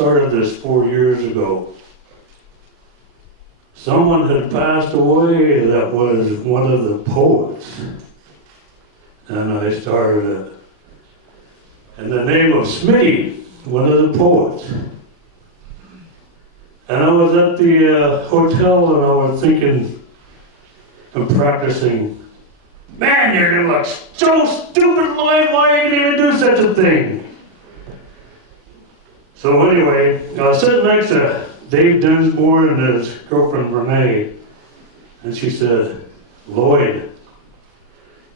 started this 4 years ago. Someone had passed away that was one of the poets. And I started it. In the name of Smitty, one of the poets. And I was at the hotel and I was thinking and practicing, man, you're gonna look so stupid, Lloyd, why are you gonna do such a thing? So anyway, I was sitting next to Dave Dinsmore and his girlfriend Renee, and she said, Lloyd,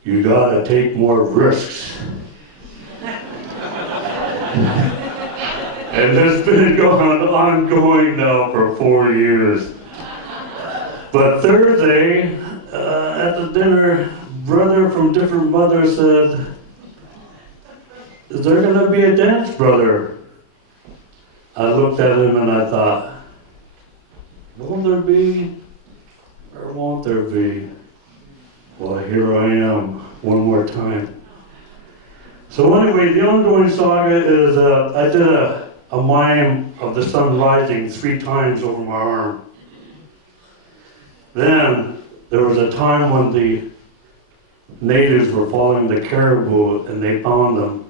you gotta take more risks. And it's been ongoing now for 4 years. But Thursday, at the dinner, brother from different mother said, is there gonna be a dance, brother? I looked at him and I thought, will there be or won't there be? Well, here I am one more time. So anyway, the ongoing saga is I did a mime of the sun rising 3 times over my arm. Then there was a time when the natives were following the caribou and they found them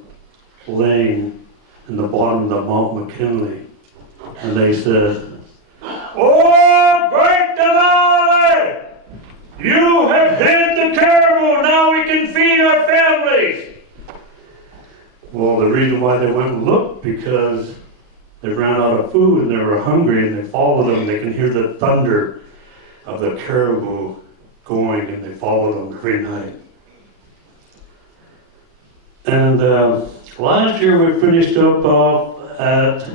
laying in the bottom of the Mount McKinley. And they said, oh, great Denali! You have hid the caribou, now we can feed our families! Well, the reason why they went and looked, because they ran out of food and they were hungry and they followed them. They can hear the thunder of the caribou going and they followed them every night. And last year we finished up at,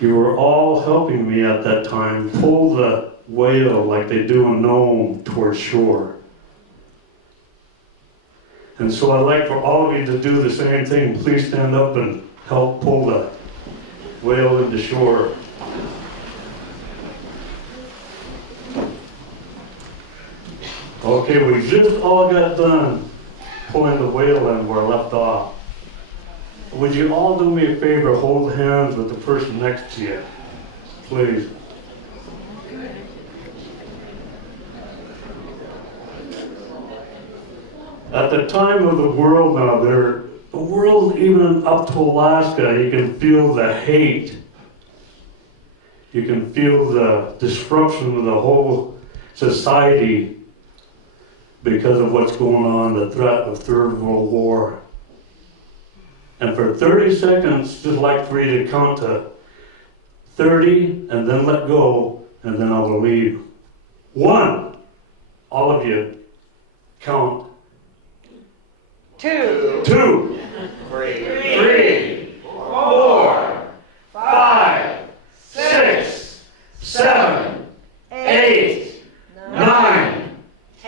you were all helping me at that time, pull the whale like they do in Nome towards shore. And so I'd like for all of you to do the same thing. Please stand up and help pull the whale into shore. Okay, we just all got done pulling the whale in where I left off. Would you all do me a favor, hold hands with the person next to you, please? At the time of the world now, the world even up to Alaska, you can feel the hate. You can feel the disruption of the whole society because of what's going on, the threat of Third World War. And for 30 seconds, just like for you to count to 30 and then let go, and then I will leave. 1, all of you, count. 2, 2, 3, 4, 5, 6, 7, 8, 9,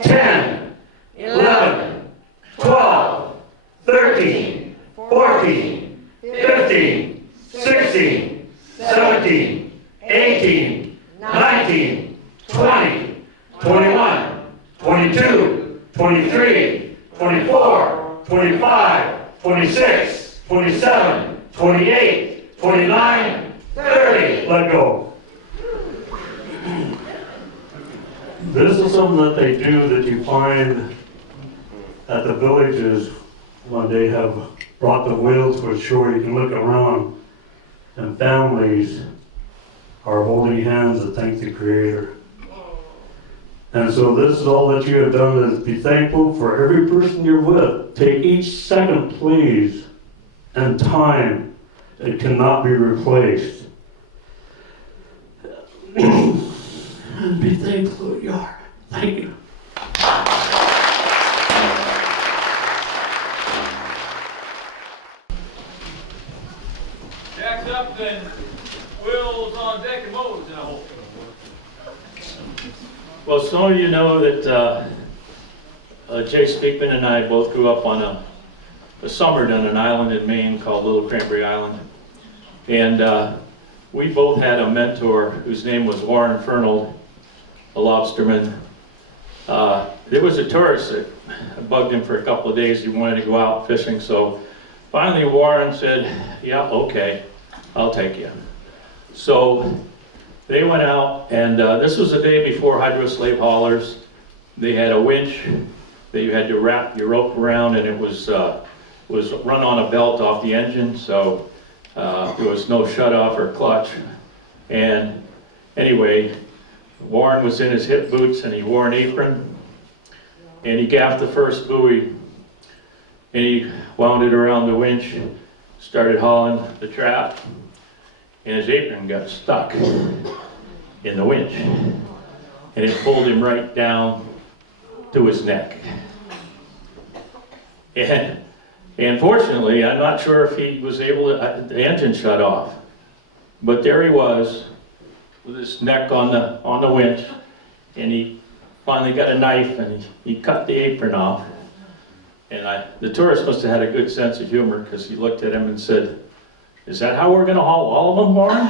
10, 11, 12, 13, 14, 15, 16, 17, 18, 19, 20, 21, 22, 23, 24, 25, 26, 27, 28, 29, 30. Let go. This is something that they do that you find at the villages when they have brought the whales to shore. You can look around and families are holding hands to thank the Creator. And so this is all that you have done, is be thankful for every person you're with. Take each second, please, and time. It cannot be replaced. And be thankful that you are. Thank you. Jack's up and Will's on deck and Mo's in a hole. Well, some of you know that Jay Speakman and I both grew up on a summer on an island in Maine called Little Cranberry Island. And we both had a mentor whose name was Warren Fernald, a lobsterman. There was a tourist that bugged him for a couple of days. He wanted to go out fishing, so finally Warren said, yeah, okay. I'll take you. So they went out, and this was the day before hydro-slave haulers. They had a winch that you had to wrap your rope around, and it was run on a belt off the engine, so there was no shut-off or clutch. And anyway, Warren was in his hip boots, and he wore an apron, and he gaffed the first buoy, and he wound it around the winch, started hauling the trap, and his apron got stuck in the winch, and it pulled him right down to his neck. And fortunately, I'm not sure if he was able to, the engine shut off, but there he was with his neck on the winch, and he finally got a knife and he cut the apron off. And the tourist must have had a good sense of humor, because he looked at him and said, "Is that how we're going to haul all of them, Warren?"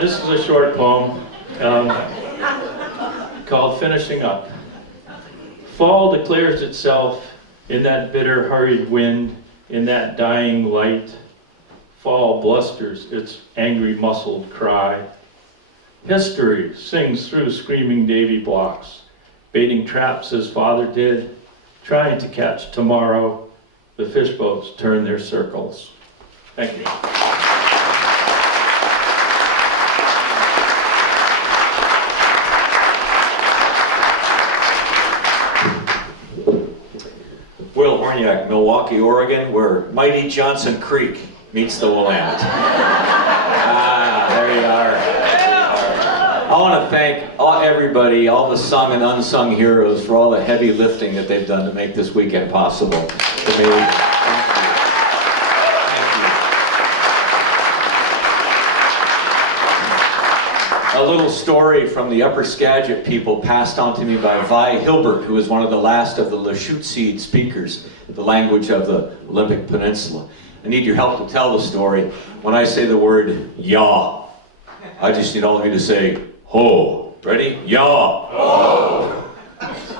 This is a short poem called Finishing Up. Fall declares itself in that bitter, hurried wind, in that dying light. Fall blusters its angry, muscled cry. History sings through screaming Davy blocks, baiting traps as father did, trying to catch tomorrow. The fish boats turn their circles. Thank you. Will Horniak, Milwaukee, Oregon, where mighty Johnson Creek meets the Willamette. There you are. I want to thank everybody, all the sung and unsung heroes, for all the heavy lifting that they've done to make this weekend possible. To me, a little story from the Upper Skagit people passed on to me by Vi Hilbert, who is one of the last of the Lushootseed speakers, the language of the Olympic Peninsula. I need your help to tell the story. When I say the word "yaw," I just need all of you to say "ho." Ready? Yaw. Ho.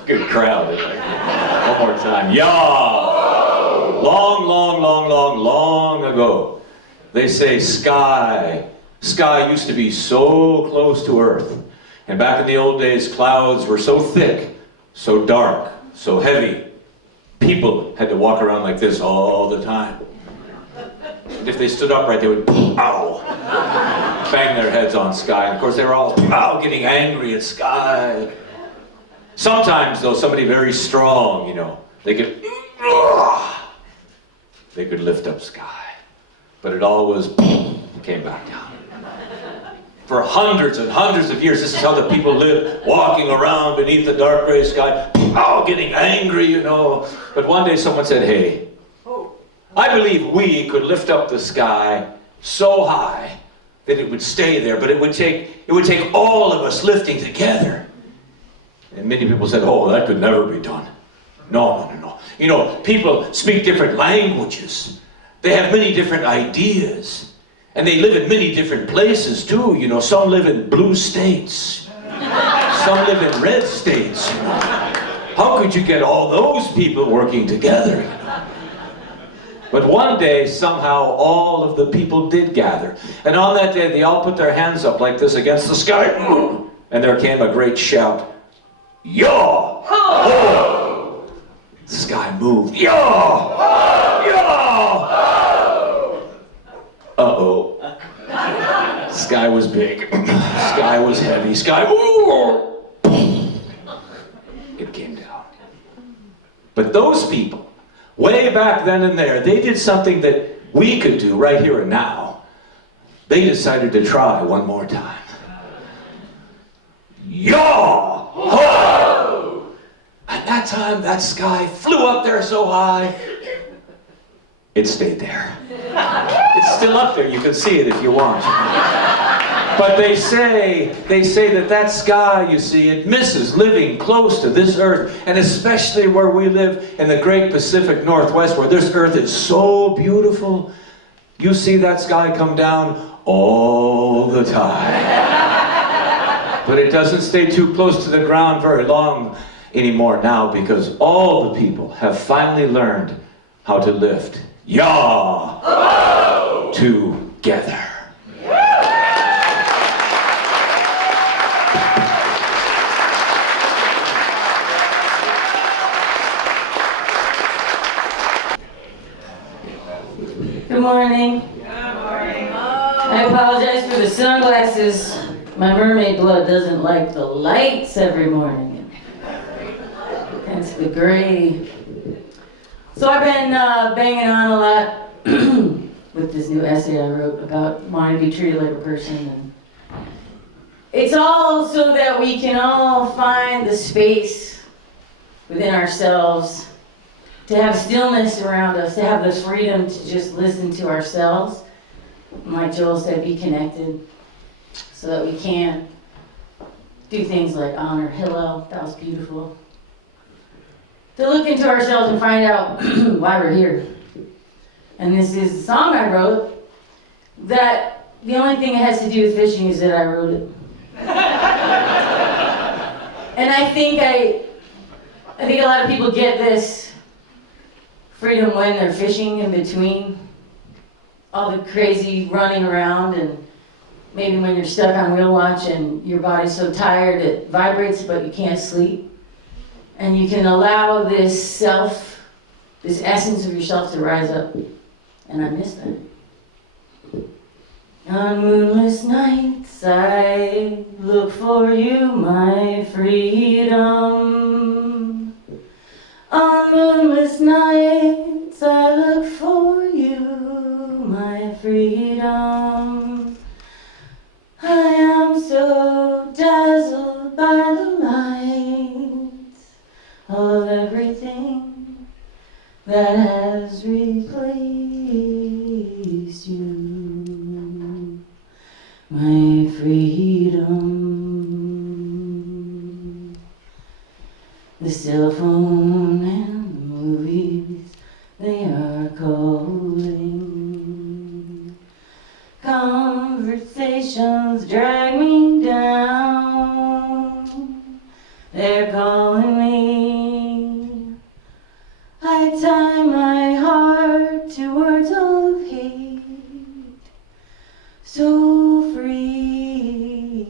Good crowd. One more time. Yaw. Ho. Long ago, they say sky. Sky used to be so close to Earth. And back in the old days, clouds were so thick, so dark, so heavy, people had to walk around like this all the time. And if they stood upright, they would pow, bang their heads on sky. And of course, they were all pow, getting angry at sky. Sometimes, though, somebody very strong, you know, they could lift up sky. But it always came back down. For hundreds and hundreds of years, this is how the people lived, walking around beneath the dark gray sky, getting angry, you know. But one day someone said, "Hey, I believe we could lift up the sky so high that it would stay there, but it would take all of us lifting together." And many people said, "Oh, that could never be done." No. You know, people speak different languages. They have many different ideas. And they live in many different places too, you know. Some live in blue states. Some live in red states, you know. How could you get all those people working together, you know? But one day, somehow, all of the people did gather. And on that day, they all put their hands up like this against the sky. And there came a great shout. Yaw! Ho! The sky moved. Yaw! Yaw! Uh-oh. Sky was big. Sky was heavy. Sky... It came down. But those people, way back then and there, they did something that we could do right here and now. They decided to try one more time. Yaw! Ho! And that time, that sky flew up there so high, it stayed there. It's still up there. You can see it if you want. But they say that sky, you see, it misses living close to this earth, and especially where we live in the great Pacific Northwest, where this earth is so beautiful. You see that sky come down all the time. But it doesn't stay too close to the ground very long. anymore now because all the people have finally learned how to lift yaw together. Good morning. I apologize for the sunglasses. My mermaid blood doesn't like the lights every morning. Hence the gray. So I've been banging on a lot with this new essay I wrote about wanting to be treated like a person. And it's all so that we can all find the space within ourselves to have stillness around us, to have the freedom to just listen to ourselves. And like Joel said, be connected so that we can do things like honor Hillel. That was beautiful. To look into ourselves and find out why we're here. And this is a song I wrote that the only thing it has to do with fishing is that I wrote it. And I think a lot of people get this freedom when they're fishing in between all the crazy running around, and maybe when you're stuck on wheel watch and your body's so tired it vibrates but you can't sleep. And you can allow this essence of yourself to rise up. And I miss that. On moonless nights I look for you, my freedom. On moonless nights I look for you, my freedom. I am so dazzled by the lights of everything that has replaced you, my freedom. The cell phone and the movies, they are calling. Conversations drag me down. They're calling me. I tie my heart to words of hate so frequently.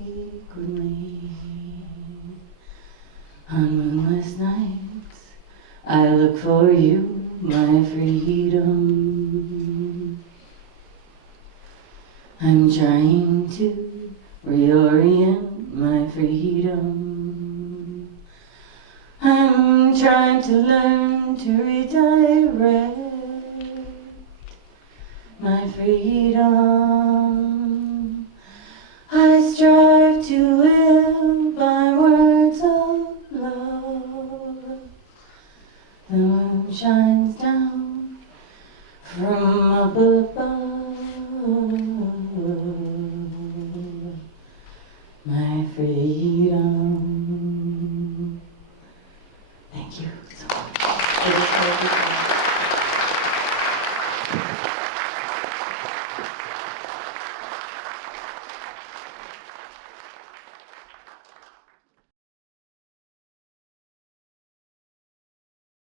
On moonless nights, I look for you, my freedom. I'm trying to reorient my freedom. I'm trying to learn to redirect my freedom. I strive to live by words of love. The moon shines down from up above, my freedom.